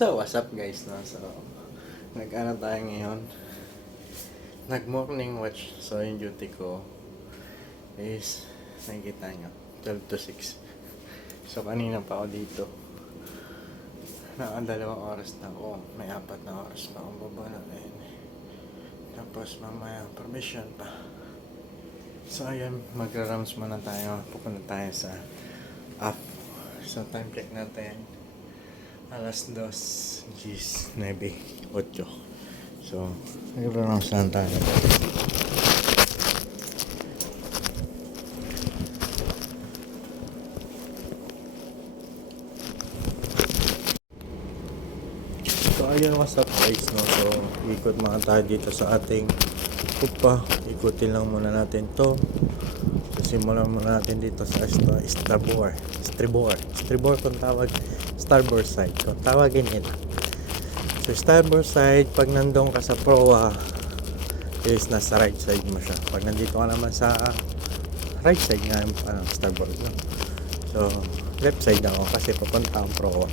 So, what's up guys, no? So, nag-ano tayo ngayon? Nag-morning watch. So, yung duty ko is, nakikita nyo, 12 to 6. So, kanina pa ako dito. Nakadalawang oras na ako. May 4 na oras pa akong babalain. Tapos, mamaya, permission pa. So, ayan, magra-rounds muna tayo. Pupunta tayo sa app. So, time check natin. Alas 2, Gis, 9, 8. So, nag-rounds lang tayo. So, ayun, what's up guys, no? So, ikot mga tayo dito sa ating kupa. Ikutin lang muna natin to. So, simulan muna natin dito sa Starboard kung tawag. Starboard side kung tawagin nila. So, starboard side, pag nandun ka sa proa, is nasa right side mo siya. Pag nandito ka naman sa right side nga, starboard, no? So, left side ako kasi papunta ang proa.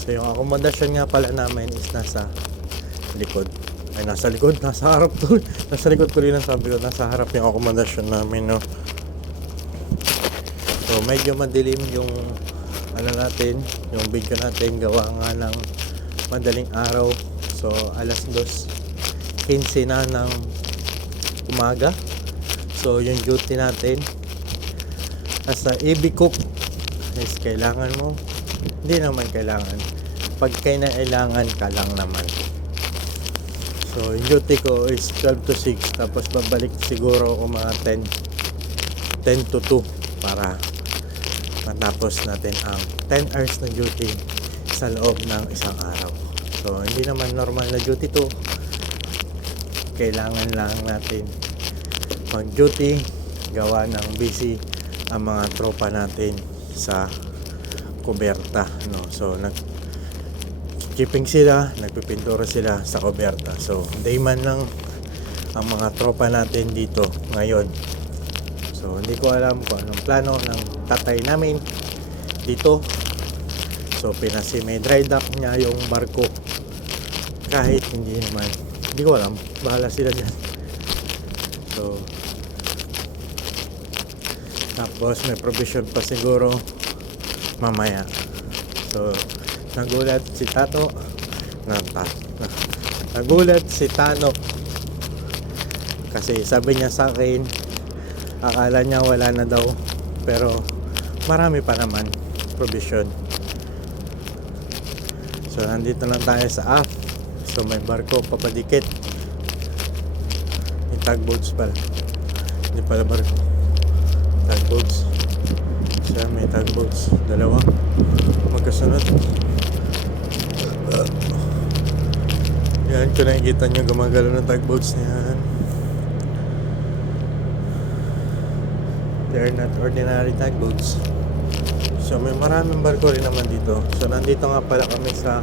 So, yung akomodasyon nga pala namin is nasa likod. Ay, nasa likod, nasa harap to. Nasa likod ko rin ang sabi ko, nasa harap yung akomodasyon namin, no? So, medyo madilim yung natin, yung video natin, gawa nga ng madaling araw. So, alas 2:15 na ng umaga. So, yung duty natin nasa AB Cook is kailangan mo, hindi naman kailangan, pag kailangan ka lang naman. So, yung duty ko is 12 to 6, tapos babalik siguro ako mga 10 to 2 para matapos natin ang 10 hours na duty sa loob ng isang araw. So, hindi naman normal na duty to. Kailangan lang natin mag-duty, gawa ng busy ang mga tropa natin sa kuberta, no? So, nag-keeping sila, nagpipintura sila sa kuberta. So, dayman lang ang mga tropa natin dito ngayon. So, hindi ko alam kung anong plano ng tatay namin dito. So, may dry dock niya yung barko. Kahit hindi naman, hindi ko alam, bahala sila dyan. So, tapos may provision pa siguro mamaya. So, nagulat si Tano kasi sabi niya sa akin, akala niya wala na daw, pero marami pa naman provision. So, nandito lang tayo sa app. So, may barko papadikit. May tugboats pala. Hindi pala barko, tugboats. So, may tugboats, dalawa magkasunod. Yan, kung nakikita nyo gumagalaw ng tugboats na yan, they're not ordinary tugboats. So, may maraming barko rin naman dito. So, nandito nga pala kami sa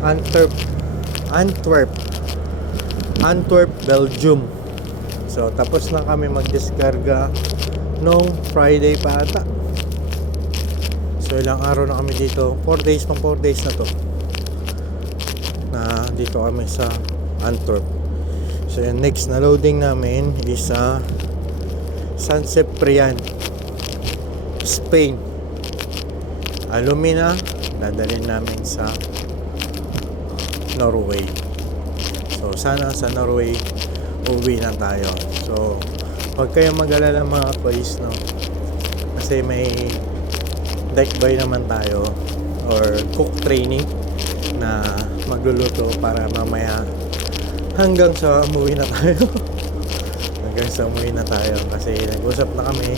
Antwerp, Belgium. So, tapos na kami mag-diskarga nung Friday pa ata. So, ilang araw na kami dito. 4 days na to. Na dito kami sa Antwerp. So, yung next na loading namin is sa San Ciprian, Spain. Alumina, dadalhin namin sa Norway. So, sana sa Norway uwi na tayo. So, huwag kayong mag-alala mga boys, no? Kasi may deck buy naman tayo or cook training na magluluto para mamaya hanggang sa umuwi na tayo. Hanggang sa umuwi na tayo kasi nag-usap na kami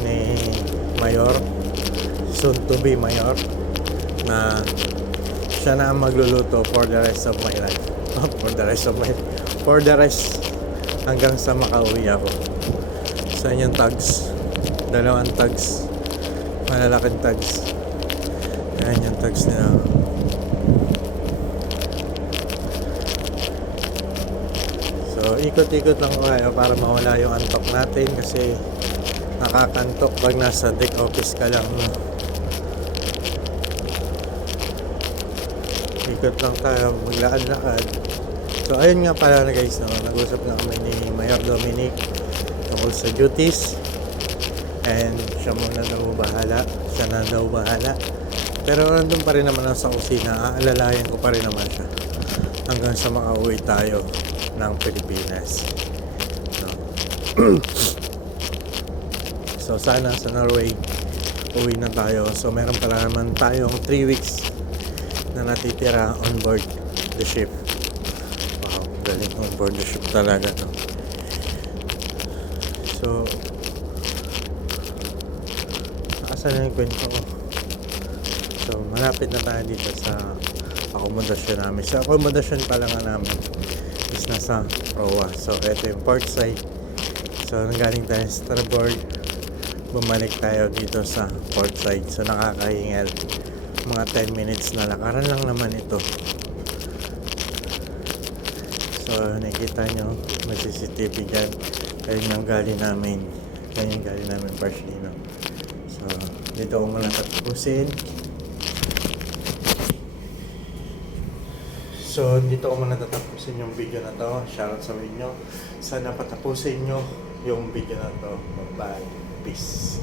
ni Mayor, soon to be Mayor, na siya na ang magluluto for the rest of my life. For the rest hanggang sa makauwi ako. Sa inyong tags, 2 tags, malalaking tags. Ayan yung tags nila. So, ikot-ikot lang tayo para mawala yung antok natin kasi nakakantok pag nasa deck office ka lang. ikot lang tayo, maglakad-lakad. So ayun nga pala na guys, no, nag-usap na kami ni Mayor Dominic tungkol sa duties. And siya muna daw bahala, siya na daw bahala. Pero nandun pa rin naman ako sa kusina, aalalayan ko pa rin naman siya hanggang sa makauwi tayo ng Pilipinas, no? So sana sa Norway uwi na tayo. So meron pala naman tayong 3 weeks na natitira on board the ship. Wow, galing on board the ship talaga, no? So nakasan na yung kwento ko. So malapit na tayo dito sa akomodasyon namin. Sa akomodasyon pala nga namin is nasa Roa. So ito yung port side. So nanggaling tayo sa starboard, bumalik tayo dito sa port side. So nakakahingal, mga 10 minutes na lakaran lang naman ito. So nakikita nyo, may CCTV dyan. Kaya yung galing namin, kaya yung galing namin Parslino. So dito ko muna tatapusin. So dito ko muna tatapusin yung video na to. Shoutout sa inyo. Sana patapusin nyo yung video na to. Bye. Peace.